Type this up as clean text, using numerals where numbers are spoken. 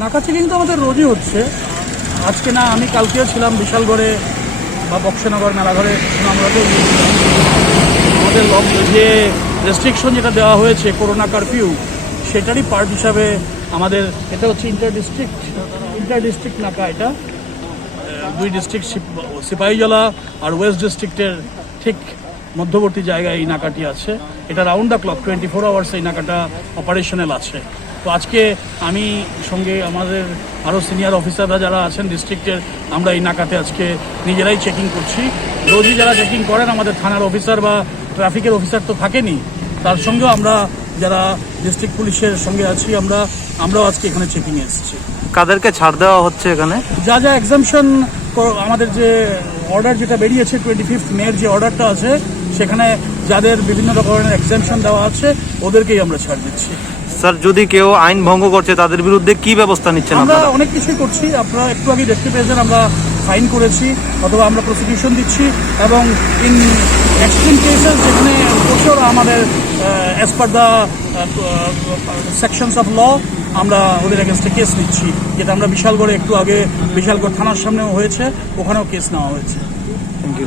নাকা চেকিং তো আমাদের রোজই হচ্ছে, আজকে না, আমি কালকেও ছিলাম বিশালগড়ে বা বক্সনগর মেলাঘরে। আমরা তো আমাদের যে রেস্ট্রিকশন যেটা দেওয়া হয়েছে করোনা কারফিউ, সেটারই পার্ট হিসাবে আমাদের এটা হচ্ছে ইন্টার ডিস্ট্রিক্ট নাকা। এটা দুই ডিস্ট্রিক্ট, সিপাহীজলা আর ওয়েস্ট ডিস্ট্রিক্টের ঠিক মধ্যবর্তী জায়গায় এই নাকাটি আছে। এটা রাউন্ড দ্য ক্লক 24 আওয়ার্স এই নাকাটা অপারেশনাল আছে। তো আজকে আমি সঙ্গে আমাদের আরও সিনিয়র অফিসাররা যারা আছেন ডিস্ট্রিক্টের, আমরা এই নাকাতে আজকে নিজেরাই চেকিং করছি। রোজই যারা চেকিং করেন আমাদের থানার অফিসার বা ট্রাফিকের অফিসার তো থাকেনি, তার সঙ্গেও আমরা যারা ডিস্ট্রিক্ট পুলিশের সঙ্গে আছি আমরাও আজকে এখানে চেকিংয়ে এসেছি। কাদেরকে ছাড় দেওয়া হচ্ছে এখানে? যা যা এক্সামশন, আমাদের যে অর্ডার যেটা বেরিয়েছে 25 মের যে অর্ডারটা আছে, সেখানে যাদের বিভিন্ন রকমের এক্সামশন দেওয়া আছে ওদেরকেই আমরা ছাড় দিচ্ছি। স্যার, যদি কেউ আইন ভঙ্গ করছে তাদের বিরুদ্ধে কি ব্যবস্থা নিচ্ছেন? আমরা অনেক কিছুই করছি, আপনারা একটু আগে দেখতে পেয়েছেন। আমরা ফাইন করেছি অথবা আমরা প্রসিকিউশন দিচ্ছি, এবং ইন এক্সট্রিম কেসেস যেখানে প্রচুর আমাদের as per the sections of law আমরা ওদের এগেনস্টে কেস নিচ্ছি, যেটা আমরা বিশালগড়ে একটু আগে বিশালগড় থানার সামনেও হয়েছে, ওখানেও কেস নেওয়া হয়েছে। Thank you.